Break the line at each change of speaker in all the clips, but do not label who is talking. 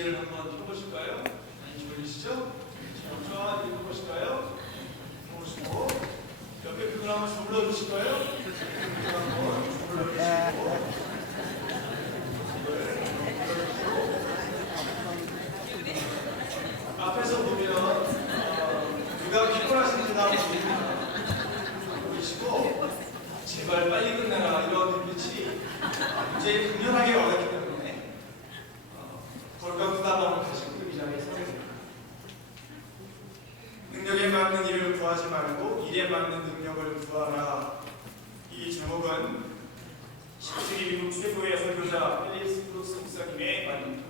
기계를 한번 펴보실까요? 많이 졸리시죠? 자, 이렇게 펴보실까요? 펴보시고 옆에 분을 한번 주물러 주실까요? 한번 주물러 주시고 앞에서 보면 어, 누가 피곤하신지 다. 보이시고 제발 빨리 끝내라 이런 눈빛이 굉장히 강렬하게 와닿기 때문에 어, 벌과 부담감을 가지고 이 자리에 서 있습니다. 능력에 맞는 일을 구하지 말고 일에 맞는 능력을 구하라. 이 제목은 10세기 미국 최고의 설교자 필립스 브룩스 목사님의 말입니다.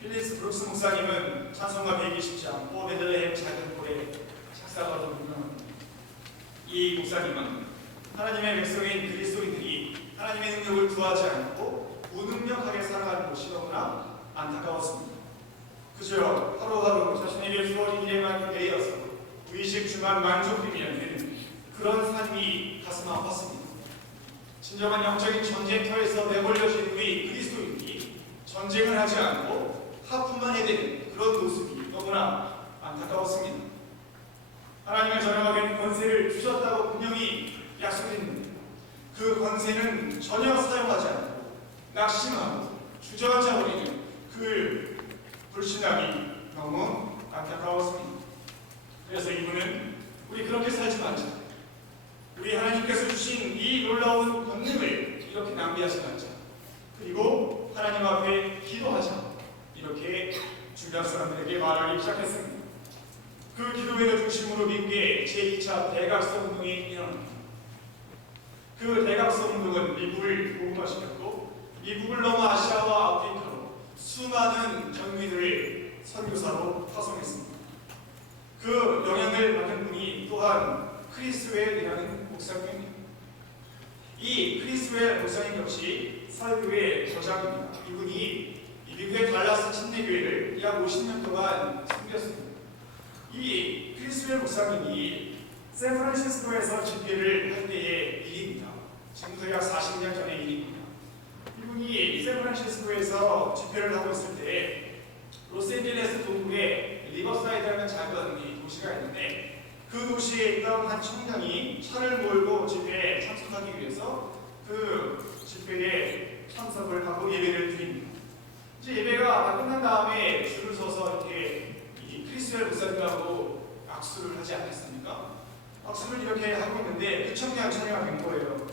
필립스 브룩스 목사님은 찬송가 120장 오 베들레헴 작은 고래 작사가로 유명합니다. 이 목사님은 하나님의 백성인 그리스도인들이 하나님의 능력을 구하지 않고 무능력하게 살아가는 것이 너무나 안타까웠습니다. 그저 하루하루 자신에게 주어진 일에만 매여서 의식 주만 만족이면 되는 그런 삶이 가슴 아팠습니다. 진정한 영적인 전쟁터에서 내몰려진 우리 그리스도인이 전쟁을 하지 않고 하품만 해대는 그런 모습이 너무나 안타까웠습니다. 하나님의 전형하게 권세를 주셨다고 분명히 약속했는데 그 권세는 전혀 사용하지 않고 낙심하고 주저앉아 버리는 그 불신함이 너무 안타까웠습니다. 그래서 이분은 우리 그렇게 살지 말자. 우리 하나님께서 주신 이 놀라운 권능을 이렇게 낭비하지 말자. 그리고 하나님 앞에 기도하자. 이렇게 주변 사람들에게 말하기 시작했습니다. 그 기도회를 중심으로 미국의 제2차 대각성 운동이 일어납니다. 그 대각성 운동은 미국을 복음화시켰고 미국을 넘어 아시아와 아프리카로 수많은 전민들을 선교사로 파송했습니다. 그 영향을 받은 분이 또한 크리스웰이라는 목사님입니다. 이 크리스웰 목사님 역시 설교의 저자입니다. 이분이 이 미국의 침례교회를 약 50년 동안 섬겼습니다. 이 크리스웰 목사님이 샌프란시스코에서 집회를 할 때의 일입니다. 지금부터 약 40년 전의 일입니다. 이분이 샌프란시스코에서 집회를 하고 있을 때 로스앤젤레스 동부에 리버사이드라는 작은 이 도시가 있는데 그 도시에 있던 한 청년이 차를 몰고 집회에 참석하기 위해서 그 집회에 참석을 하고 예배를 드립니다. 이제 예배가 다 끝난 다음에 줄을 서서 이렇게 이 크리스웰 목사님하고 악수를 하지 않겠습니까? 악수를 이렇게 하고 있는데 그 청년 참여가 된 거예요.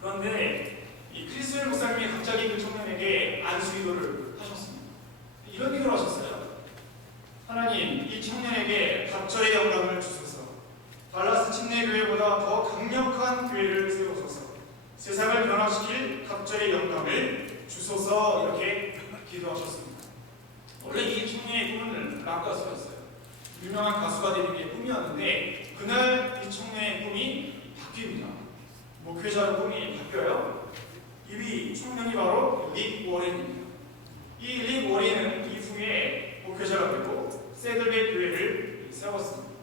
그런데 이 크리스웰 목사님이 갑자기 그 청년에게 안수 기도를 하셨습니다. 이런 기도를 하셨어요. 하나님, 이 청년에게 갑절의 영광을 주소서. 달라스 침례교회보다 더 강력한 교회를 세우소서. 세상을 변화시킬 갑절의 영광을 주소서 이렇게 기도하셨습니다. 원래 이 청년의 꿈은 락 가수였어요. 유명한 가수가 되는 게 꿈이었는데 그날 이 청년의 꿈이 바뀝니다. 목회자의 꿈이 바뀌어요. 이 청년이 바로 릭 워렌입니다. 이 릭 워렌은 이후에 목회자가 되고 세들베 교회를 세웠습니다.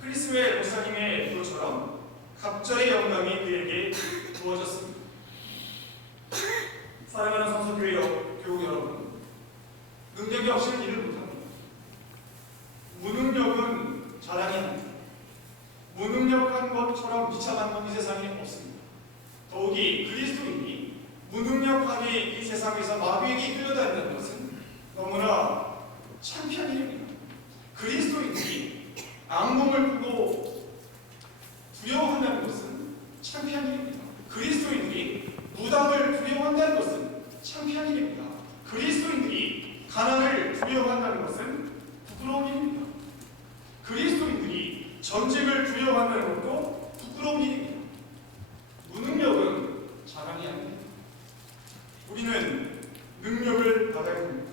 크리스웰 목사님의 기도처럼 갑절의 영감이 그에게 부어졌습니다. 사랑하는 성서교회 교우 여러분, 능력이 없이는 일을 못합니다. 무능력은 자랑이 아닙니다. 무능력한 것처럼 비참한 건 이 세상에 없습니다. 더욱이 그리스도인이 무능력하게 이 세상에서 마귀에게 끌려다닌다는 것은 너무나 창피한 일입니다. 그리스도인이 악몽을 꾸고 두려워한다는 것은 창피한 일입니다. 그리스도인들이 무당을 두려워한다는 것은 창피한 일입니다. 그리스도인들이 가난을 두려워한다는 것은 부끄러운 일입니다. 그리스도인들이 전쟁을 두려워한다는 것도 부끄러운 일입니다. 무능력은 자랑이 아닙니다. 우리는 능력을 받아야 됩니다.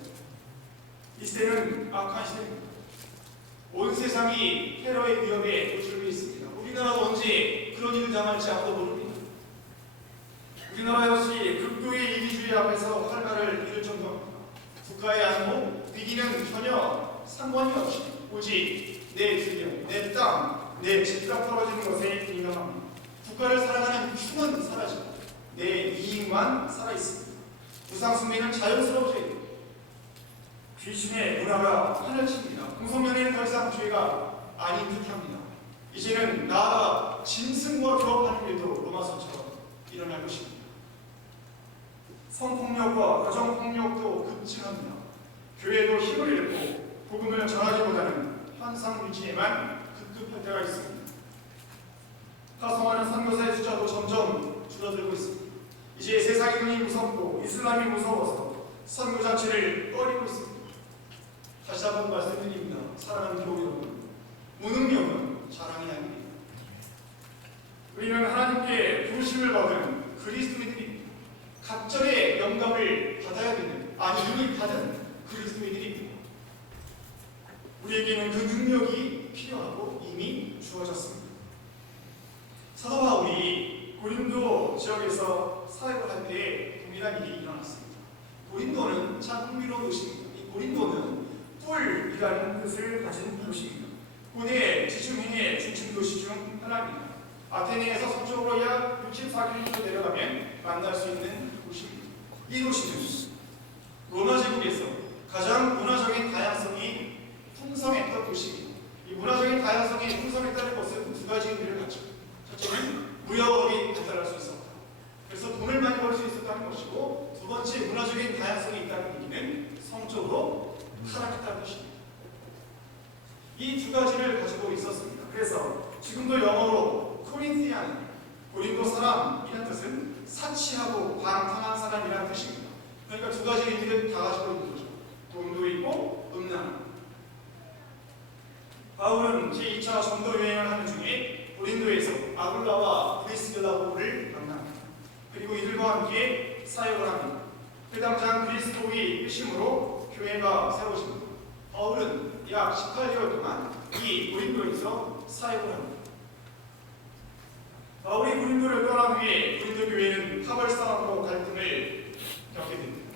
이 시대는 악한 시대입니다. 온 세상이 테러의 위협에 노출되어 있습니다. 우리나라도 언제 그런 일을 당할지 아무도 모릅니다. 우리나라 역시 극도의 이기주의 앞에서 활발을 잃을 정도입니다. 국가의 안보, 위기는 전혀 상관이 없이 오직 내 주변, 내 땅, 내 집값 떨어지는 것에 민감합니다. 국가를 사랑하는 힘은 사라지고 내 이익만 살아있습니다. 부상승리는 자연스러워져야 됩니다. 귀신의 문화가 하늘칩니다. 이상 죄가 아닌 듯합니다. 이제는 나아가 짐승과 교합하는 일도 로마서처럼 일어날 것입니다. 성폭력과 가정폭력도 급증합니다. 교회도 힘을 잃고 복음을 전하기보다는 현상 유지에만 급급할 때가 있습니다. 파송하는 선교사의 숫자도 점점 줄어들고 있습니다. 이제 세상의 눈이 무섭고 이슬람이 무서워서 선교 자체를 꺼리고 있습니다. 다시 한번 말씀드립니다. 사랑하는 교우 여러분, 무능력은 자랑이 아닙니다. 우리는 하나님께 부르심을 받은 그리스도인들입니다. 각절의 영감을 받아야 되는, 아니 이미 받은 그리스도인들입니다. 우리에게는 그 능력이 필요하고 이미 주어졌습니다. 사도 바울이 고린도 지역에서 사역을 할 때 동일한 일이 일어났습니다. 고린도는 참 흥미로운 도시입니다. 뿔이라는 뜻을 가진 도시입니다. 고대 지중해의 중심 도시 중 하나입니다. 아테네에서 서쪽으로 약 64km 내려가면 만날 수 있는 도시입니다. 이 도시는 로마 제국에서 가장 문화적인 다양성이 풍성했던 도시입니다. 이 문화적인 다양성이 풍성했다는 것은 두 가지 의미를 갖죠. 첫째는 무역업이 발달할 수 있었다. 그래서 돈을 많이 벌 수 있었다는 것이고 두 번째 문화적인 다양성이 있다는 얘기는 성적으로 타락했다는 것입니다. 이 두 가지를 가지고 있었습니다. 그래서 지금도 영어로 코린티안, 고린도 사람이라는 뜻은 사치하고 방탕한 사람이라는 뜻입니다. 그러니까 두 가지 의미를 다 가지고 있는 거죠. 돈도 있고 음란. 바울은 제2차 전도 여행을 하는 중에 고린도에서 아굴라와 브리스길라고를 만납니다. 그리고 이들과 함께 사역을 합니다. 그 당장 그리스도의 뜻심으로 교회가 세워집니다. 바울은 약 18개월 동안 이 고린도에서 사역을 합니다. 바울이 고린도를 떠난 후에 고린도 교회는 파벌 싸움으로 갈등을 겪게 됩니다.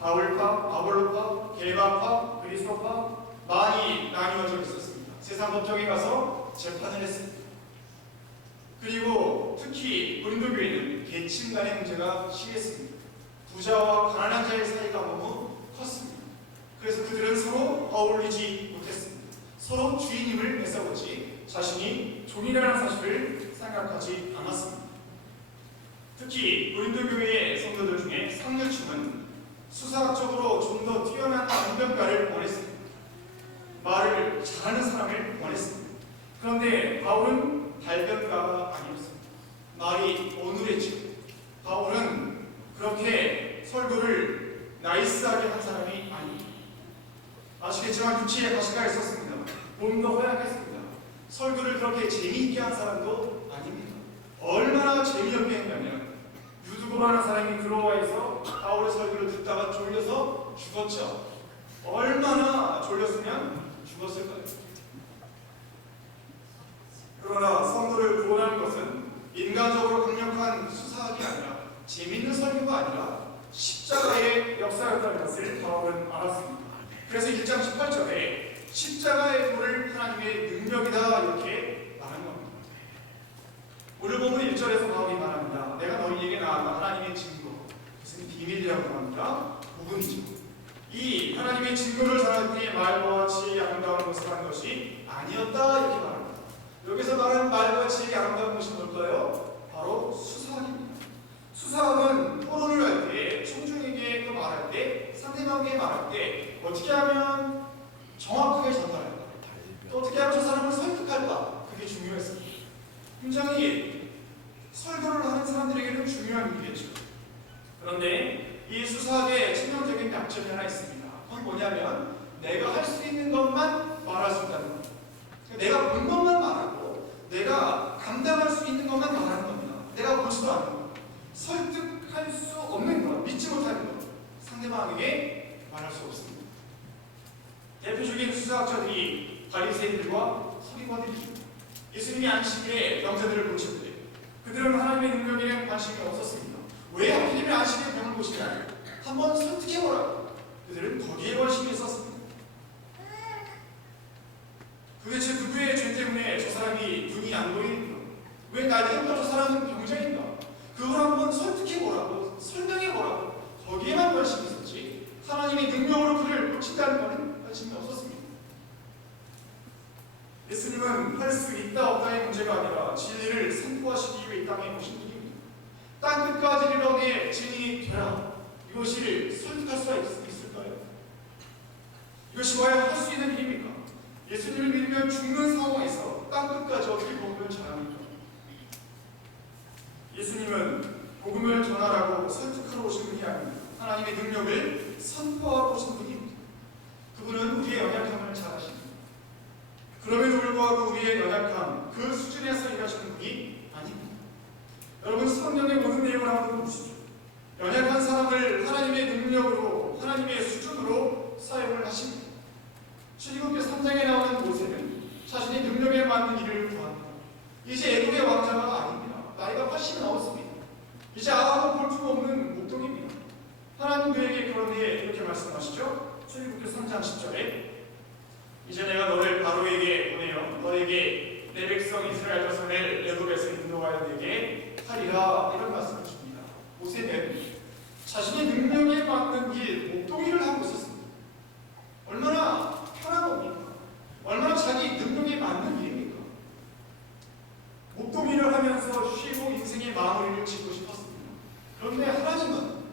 바울파, 바볼로파, 게바파, 그리스도파 많이 나뉘어져 있었습니다. 세상 법정에 가서 재판을 했습니다. 그리고 특히 고린도 교회는 계층 간의 문제가 심했습니다. 부자와 가난한 자의 사이가 너무 컸습니다. 어울리지 못했습니다. 서로 주인임을 내세웠지 자신이 종이라는 사실을 생각하지 않았습니다. 특히 고린도 교회의 성도들 중에 상류층은 수사학적으로 좀 더 뛰어난 강변가를 원했습니다. 말을 잘하는 사람을 원했습니다. 그런데 바울은 발변가가 아니었습니다. 말이 어눌했죠. 바울은 그렇게 설교를 나이스하게 한 사람이 아닙니다. 아시겠지만 유치에 가시가 있었습니다. 몸도 허약했습니다. 설교를 그렇게 재미있게 한 사람도 아닙니다. 얼마나 재미없게 했냐면 유두고만한 사람이 들어와서 바울의 설교를 듣다가 졸려서 죽었죠. 얼마나 졸렸으면 죽었을까요? 그러나 성도를 구원하는 것은 인간적으로 강력한 수사학이 아니라 재밌는 설교가 아니라 십자가의 역사였다는 것을 바울은 알았습니다. 그래서 1장 18절에 십자가의 도를 하나님의 능력이다 이렇게 말한 겁니다. 오늘 보면 1절에서 바울이 말합니다. 내가 너희에게 나아가 하나님의 증거, 무슨 비밀이라고 합니다. 복음이죠. 이 하나님의 증거를 때 말과 같이 아름다운 것을 한 것이 아니었다 이렇게 말합니다. 여기서 말하는 말과 같이 아름다운 것이 뭘까요? 바로 수사학입니다. 수사학은 토론을 할 때, 청중에게 또 말할 때, 상대방에게 말할 때 어떻게 하면 정확하게 전달할까? 또 어떻게 하면 저 사람을 설득할까? 그게 중요했습니다. 굉장히 설교를 하는 사람들에게는 중요한 일이겠죠. 그런데 이 수사학의 치명적인 약점이 하나 있습니다. 그건 뭐냐면 내가 할 수 있는 것만 말할 수 있다는 겁니다. 내가 본 것만 말하고 내가 감당할 수 있는 것만 말하는 겁니다. 내가 보지도 것. 설득할 수 없는 것, 믿지 못하는 것. 상대방에게 말할 수 없습니다. 대표적인 수사학자들이 바리새인들과 서기관들이죠. 예수님이 안식일에 병자들을 고칠 때 그들은 하나님의 능력에는 관심이 없었습니다. 왜 하필이면 안식일에 병을 고치냐? 한번 설득해보라. 그들은 거기에 관심이 있었습니다. 도대체 누구의 죄 때문에 저 사람이 눈이 안 보이는가? 왜 나이가 저 사람은 병자인가? 그걸 한번 설득해보라고 설명해보라고 거기에만 관심이 있었지 하나님이 능력으로 그를 고친다는 것은 관심이 없었습니다. 예수님은 할 수 있다 없다의 문제가 아니라 진리를 선포하시기 위해 이 땅에 오신 분입니다. 땅 끝까지 이르러 진이 되라. 이것이 설득할 수가 있을까요? 이것이 과연 할 수 있는 일입니까? 예수님을 믿으면 죽는 상황에서 땅 끝까지 어떻게 복음을 전합니까? 예수님은 복음을 전하라고 설득하러 오신 분이 아닙니다. 하나님의 능력을 선포하러 오신 분입니다. 그분은 우리의 연약함을 잘 아십니다. 그럼에도 불구하고 우리의 연약함, 그 수준에서 일하시는 분이 아닙니다. 여러분 성경의 모든 내용을 한번 보십시오. 연약한 사람을 하나님의 능력으로, 하나님의 수준으로 사용을 하십니다. 출애굽기 3장에 나오는 모세는 자신의 능력에 맞는 일을 구합니다. 이제 애굽의 왕자가 아닙니다. 나이가 80이 넘었습니다. 이제 아무도 볼수 없는 목동입니다. 하나님 그에게 그러기에 이렇게 말씀하시죠. 출애굽기 3장 10절에 이제 내가 너를 바로에게 보내어 너에게 내 백성 이스라엘 자손을 애굽에서 인도하여 내게 하리라 이런 말씀을 줍니다. 모세는 자신의 능력에 맞는 일 목동일을 하고 있었습니다. 얼마나 편한 겁니까? 얼마나 자기 능력에 맞는 일입니까? 목동일을 하면서 쉬고 인생의 마무리를 짓고 싶었습니다. 그런데 하나님은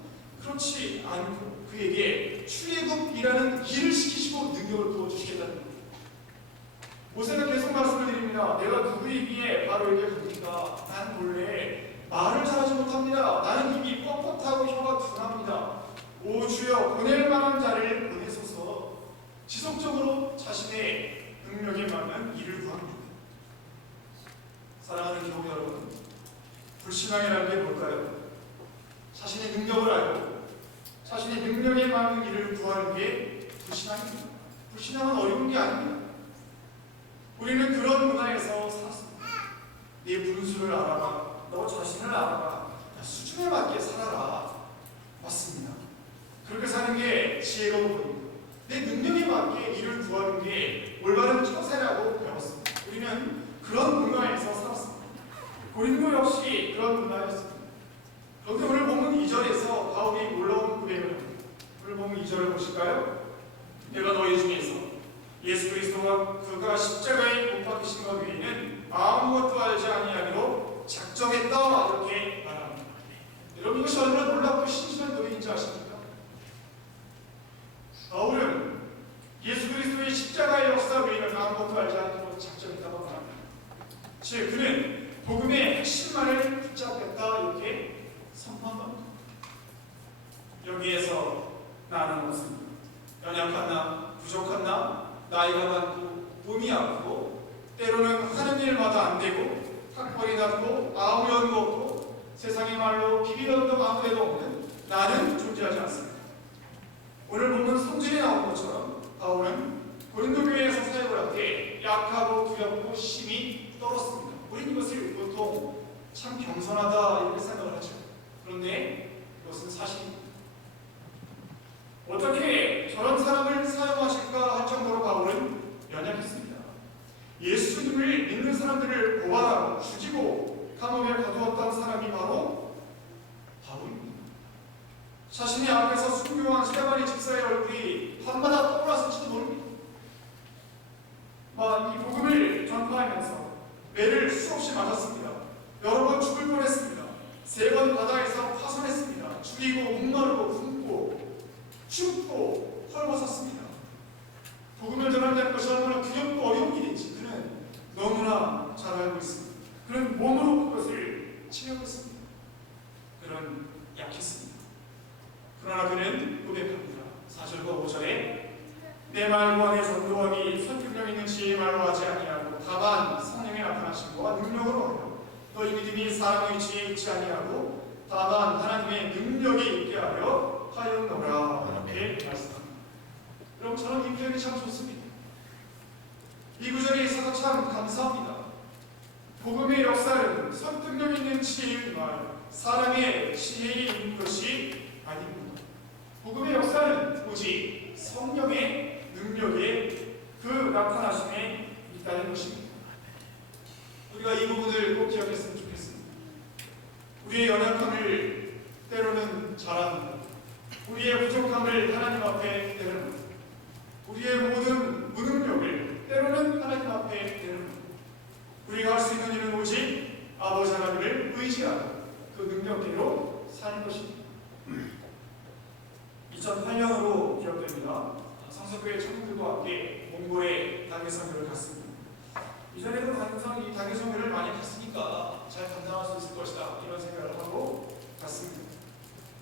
그렇지 않고 그에게 출애굽이라는 일을 시키시고 능력을 부어주시겠다는 겁니다. 모세가 계속 말씀을 드립니다. 내가 누구이기에 바로에게 갑니까? 난 원래 말을 잘하지 못합니다. 나는 입이 뻣뻣하고 혀가 둔합니다. 오 주여 보낼 만한 자를 보내소서 지속적으로 자신의 능력에 맞는 일을 구합니다. 사랑하는 교우 여러분, 불신앙이라는 게 뭘까요? 자신의 능력을 알고 자신의 능력에 맞는 일을 구하는 게 불신앙입니다. 불신앙은 어려운 게 아닙니다. 우리는 그런 문화에서 살았습니다. 네 분수를 알아라. 너 자신을 알아라. 수준에 맞게 살아라. 맞습니다. 그렇게 사는 게 지혜로운 겁니다. 내 능력에 맞게 일을 구하는 게 올바른 처세라고 배웠습니다. 우리는 그런 문화에서 살았습니다. 고린도 역시 그런 문화였습니다. 그런데 오늘 보면 2절에서 바울이 놀라운 고백을 합니다. 오늘 보면 2절을 보실까요? 내가 너희 중에서 예수 그리스도와 그가 십자가에 못 박히신 것 외에는 아무것도 알지 아니하기로 작정했다 이렇게 말합니다. 여러분 이것이 얼마나 놀랍고 신실한 노예인지 아십니까? 바울은 예수 그리스도의 십자가의 역사 외에는 아무것도 알지 않기로 작정했다고 말합니다. 즉 그는 복음의 핵심만을 붙잡겠다 이렇게 선포한 겁니다. 여기에서 나는 무슨 연약한 나, 부족한 나, 나이가 많고 몸이 아프고 때로는 하는 일마다 안 되고 학벌이 낮고 아무 연도 없고 세상의 말로 비비던도 아무데도 없는 나는 존재하지 않습니다. 오늘 보면 성질이 나온 것처럼 바울은 고린도 교회에서 사역을 할 때 약하고 두렵고 심히 떨었습니다. 우리는 이것을 보통 참 겸손하다 이렇게 생각을 하죠. 그런데 이것은 사실입니다. 어떻게 저런 사람을 사용하실까 할 정도로 바울은 연약했습니다. 예수님을 믿는 사람들을 고발하고 죽이고 감옥에 가두었던 사람이 바로 바울입니다. 자신의 앞에서 순교한 스테반의 집사의 얼굴이 밤마다 떠올랐을지도 모릅니다. 막 이 복음을 전파하면서 매를 수없이 맞았습니다. 여러 번 죽을 뻔했습니다. 세 번 바다에서 파손했습니다. 죽이고 목마르고 춥고 헐벗었습니다. 복음을 전한다는 것이 얼마나 두렵고 어려운 일인지 그는 너무나 잘 알고 있습니다. 그는 몸으로 그것을 있습니다. 그는 약했습니다. 그러나 그는 고백합니다. 4절과 5절에 내 말과 내 전도함이 설득력 있는 지혜의 말로 하지 아니하고 다만 성령의 나타나심과 능력으로 하여 너희 믿음이 사람의 지혜에 있지 아니하고 다만 하나님의 능력이 있게 하여 하였노라 이렇게 말씀합니다. 여러분 저는 이 표현이 참 좋습니다. 이 구절에 있어서 참 감사합니다. 복음의 역사는 설득력 있는 지혜의 말, 사람의 지혜인 것이 아닙니다. 복음의 역사는 오직 성령의 능력의 그 나타나심에 있다는 것입니다. 우리가 이 부분을 꼭 기억했으면 좋겠습니다. 우리의 연약함을 때로는 잘합니다. 우리의 부족함을 하나님 앞에 내려놓습니다. 우리의 모든 무능력을 때로는 하나님 앞에 내려놓습니다. 우리가 할 수 있는 일은 오직 아버지 하나님을 의지하고 그 능력대로 사는 것입니다. 2008년으로 기억됩니다. 성서교회 청년들과 함께 몽골에 단계선교를 갔습니다. 이전에도 단계선, 이 단계선교를 많이 갔으니까 잘 감당할 수 있을 것이다 이런 생각을 하고 갔습니다.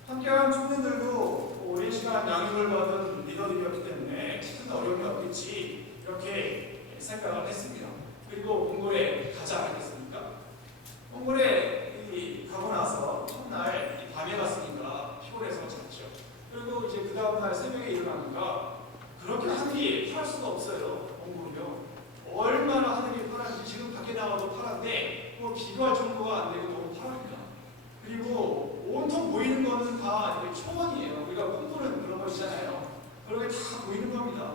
함께한 청년들도 오랜 시간 양육을 받은 리더들이었기 때문에 큰 어려움이 없겠지 이렇게 생각을 했습니다. 그리고 몽골에 가자 않겠습니까? 몽골에 이 가고 나서 첫날 이 밤에 갔으니까 피곤해서 잤죠. 그리고 이제 그 다음날 새벽에 일어나니까 그렇게 하늘이 파랄 수가 없어요. 몽골이요. 얼마나 하늘이 파란지 지금 밖에 나와도 파란데 뭐 비교할 정도가 안 되고 너무 파랍니다. 그리고 온통 보이는 거는 다 이게 초원이에요. 우리가 꿈꾸는 그런 것이잖아요. 그런 게 다 보이는 겁니다.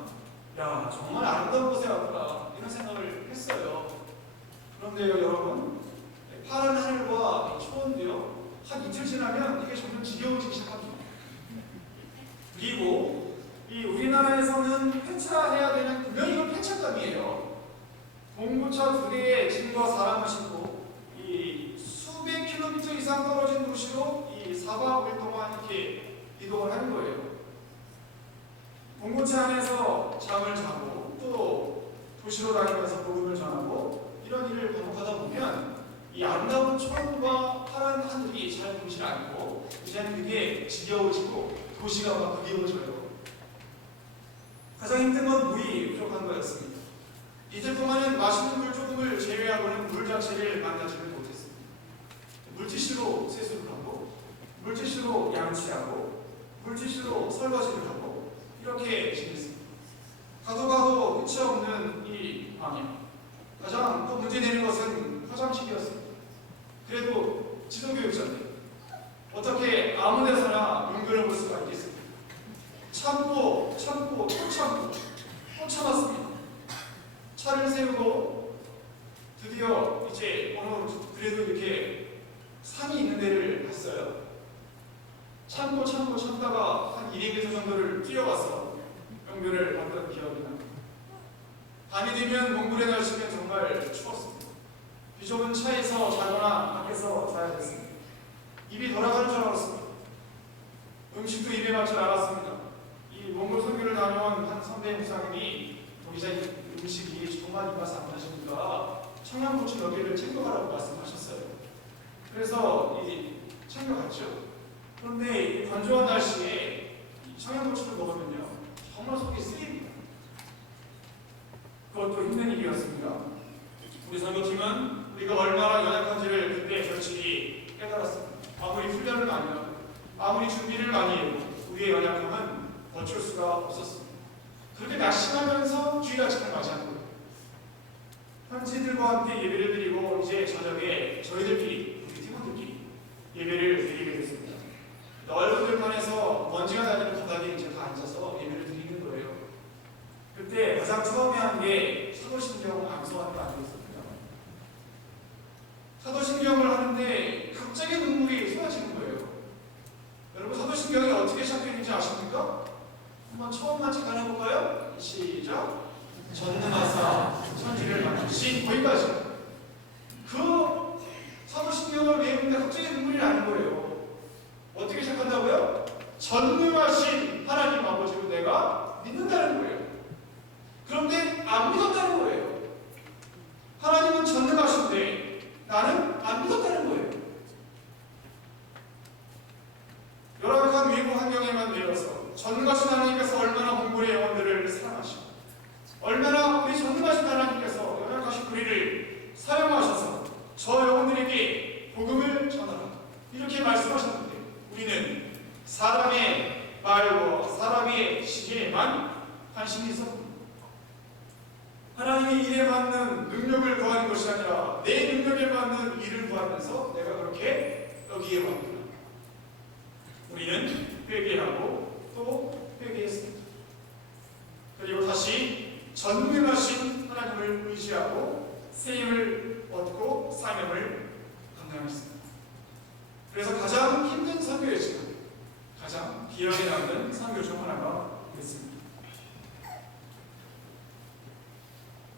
야 정말 아름다운 곳에 왔구나 이런 생각을 했어요. 그런데요 여러분 파란 하늘과 이 초원도요 한 이틀 지나면 이게 점점 지겨워지기 시작합니다. 그리고 이 우리나라에서는 폐차해야 되는 분명히 이건 폐차감이에요. 공구차 두 개의 짐과 사람을 싣고 이 수백 킬로미터 이상 떨어진 도시로 이 4박 5일 동안 이렇게 이동을 하는 거예요. 공고차 안에서 잠을 자고 또 다니면서 복음을 전하고 이런 일을 반복하다 보면 이 아름다운 초원과 파란 하늘이 잘 보이질 않고 이제는 그게 지겨워지고 도시가 막 그리워져요. 가장 힘든 건 물이 부족한 거였습니다. 이틀 동안은 마시는 물 조금을 제외하고는 물 자체를 만나지를 못했습니다. 물티슈로 세수를 하고 물티슈로 양치하고 물티슈로 설거지를 하고 이렇게 지냈습니다. 가도 가도 끝이 없는 이 방향. 가장 또 문제 되는 것은 화장실이었습니다. 그래도 지도교육자인데 어떻게 아무 데서나 용변을 볼 수가 있겠습니까? 참고 참고 또 참고 또 참았습니다. 차를 세우고 드디어 이제 어느 그래도 이렇게 산이 있는 데를 갔어요. 참고 참고 참다가 한 200m 정도를 뛰어가서 용변을 봤던 기억이 납니다. 밤이 되면 몽골의 날씨는 정말 추웠습니다. 비좁은 차에서 자거나 밖에서 자야 됐습니다. 입이 돌아가는 줄 알았습니다. 음식도 입에 맞지 않았습니다. 이 몽골 선교를 다녀온 한 선배 무사님이 도기자 음식이 정말 입맛에 안 나시니까 청양고추 몇 개를 챙겨가라고 말씀하셨어요. 그래서 이 챙겨갔죠. 그런데 이 건조한 날씨에 이 청양고추를 먹으면요 정말 속이 쓰립니다. 그것도 힘든 일이었습니다. 우리 선교팀은 우리가 얼마나 연약한지를 그때 절실히 깨달았습니다. 아무리 훈련을 많이 하고 아무리 준비를 많이 해도 우리의 연약함은 버틸 수가 없었습니다. 그렇게 낙심하면서 주일 아침을 맞이한. 현지들과 함께 예배를 드리고 이제 저녁에 저희들끼리 우리 팀원들끼리 예배를 드리게 됐습니다. 넓은 들판에서 먼지가 나는 바닥에 이제 다 앉아서 예배를. 그때 가장 처음에 한 게 사도신경 거 아니었습니까? 사도신경을 하는데 갑자기 눈물이 쏟아지는 거예요. 여러분 사도신경이 어떻게 시작되는지 아십니까? 한번 처음만 잠깐 해볼까요? 시작. 전능하사 천지를 만드신 거기까지. 그 사도신경을 외우는데 갑자기 눈물이 나는 거예요. 어떻게 시작한다고요? 전능하신 하나님 아버지로 내가 믿는다는 거예요. 그런데 안 믿었다는 거예요. 하나님은 전능하신데 나는 안 믿었다는 거예요. 열악한 외부 환경에만 내려서 전능하신 하나님께서 얼마나 몽골의 영혼들을 사랑하시고 얼마나 우리 전능하신 하나님께서 연약하신 우리를 사용하셔서 저 영혼들에게 복음을 전하라 이렇게 말씀하셨는데 우리는 사람의 말과 사람의 시계에만 관심이 있었습니다. 하나님의 일에 맞는 능력을 구하는 것이 아니라 내 능력에 맞는 일을 구하면서 내가 그렇게 여기에 왔구나. 우리는 회개하고 또 회개했습니다. 그리고 다시 전능하신 하나님을 의지하고 세임을 얻고 사명을 감당했습니다. 그래서 가장 힘든 선교였지만 가장 기억에 남는 선교 중 하나가 됐습니다.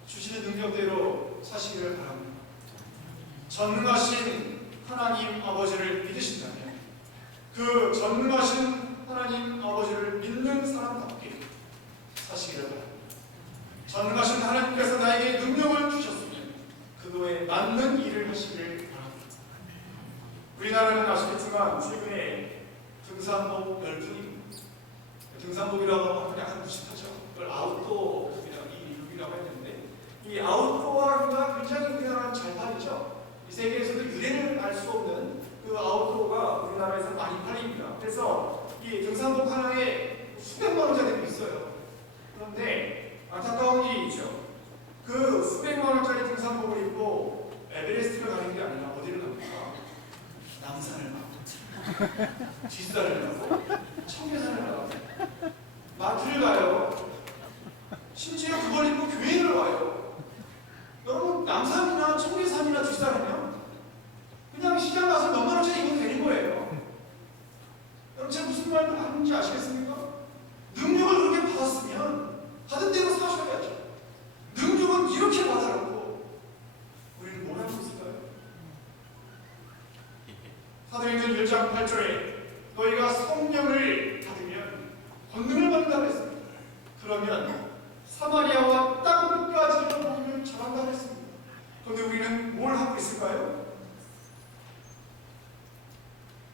주시는 능력대로 사시기를 바랍니다. 전능하신 하나님 아버지를 믿으신다면 그 전능하신 하나님 아버지를 믿는 사람답게 사시기를 바랍니다. 전능하신 하나님께서 나에게 능력을 주셨으면 그거에 맞는 일을 하시기를 바랍니다. 우리나라는 아시겠지만 최근에 등산복 열풍이 등산복이라고 하면 약간 무식하죠. 그걸 아웃도어이라고 이라고 했는데 이 아웃도어가 굉장히 그냥 잘 팔리죠. 이 세계에서도 유래를 알 수 없는 그 아웃도어가 우리나라에서 많이 팔립니다. 그래서 이 등산복 하나에 수백만 원짜리도 있어요. 그런데 안타까운 일이 있죠. 그 수백만 원짜리 등산복을 입고 에베레스트를 가는 게 아니라 어디를 갑니까? 남산을 가고 뒷산을 가고 청계산을 가고 마트를 가요. 심지어 그걸 입고 교회를 와요. 여러분 남산이나 청계산이나 뒷산이면 그냥 시장 가서 몇만 원짜리 입으면 되는 거예요. 여러분 제가 무슨 말 하는지 아시겠습니까? 능력을 그렇게 받았으면 받은 대로 사셔야죠. 능력은 이렇게 받아놓고 우리는 뭘 하고 있을까요? 사도행전 1장 8절에 너희가 성령을 받으면 권능을 받는다고 했습니다. 그러면 사마리아와 땅끝까지 복음을 전한다고 했습니다. 그런데 우리는 뭘 하고 있을까요?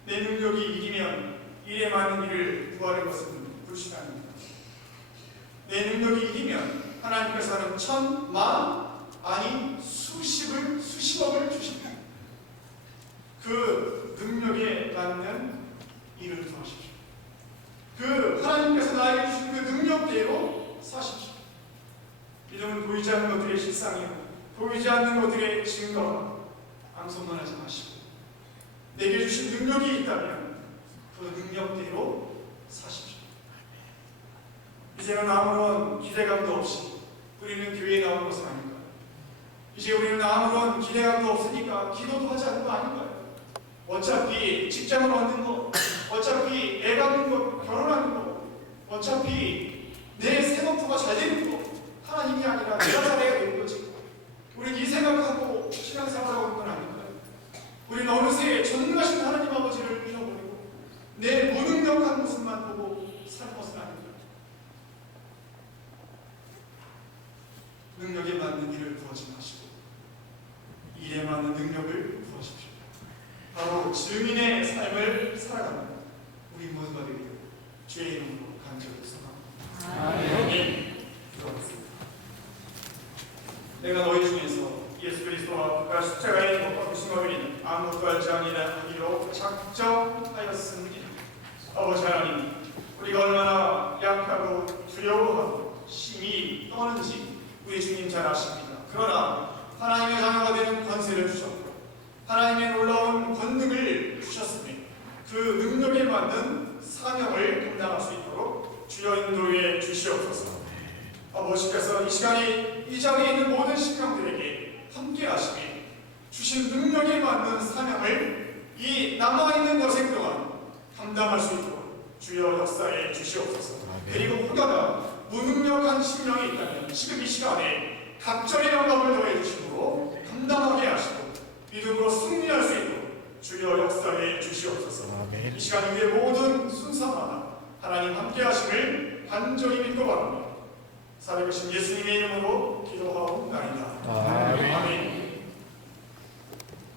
내 능력이 이기면 일에 많은 일을 구하는 것은 불신합니다. 내 능력이 이기면 하나님께서는 천, 만, 아니 수십을, 수십억을 주십니다. 그 능력에 맞는 일을 구하십시오. 그 하나님께서 나에게 주신 그 능력대로 사십시오. 믿음은 보이지 않는 것들의 실상이요 보이지 않는 것들의 증거라 암송만 하지 마시고 내게 주신 능력이 있다면 그 능력대로 사십시오. 이제는 아무런 기대감도 없이 우리는 교회에 나온 것은 아닌가요? 이제 우리는 아무런 기대감도 없으니까 기도도 하지 않는 거 아닌가요? 어차피 직장을 얻는 거, 어차피 애 갖는 거, 결혼하는 거, 어차피 내 생업부가 잘 되는 거, 하나님이 아니라 내가 잘해야 되는 거지. 우리는 이 생각하고 신앙생활하고 있는 건 아닌가요? 우리는 어느새 전능하신 하나님 아버지를 잃어버리고 내 무능력한 모습만 보고 사는 것은 아닌가요? 능력에 맞는 일을 구하지 마시고 일에 맞는 능력을 구하십시오. 바로 증인의 삶을 살아가는 우리 모두가 되기를 주의 이름으로 간절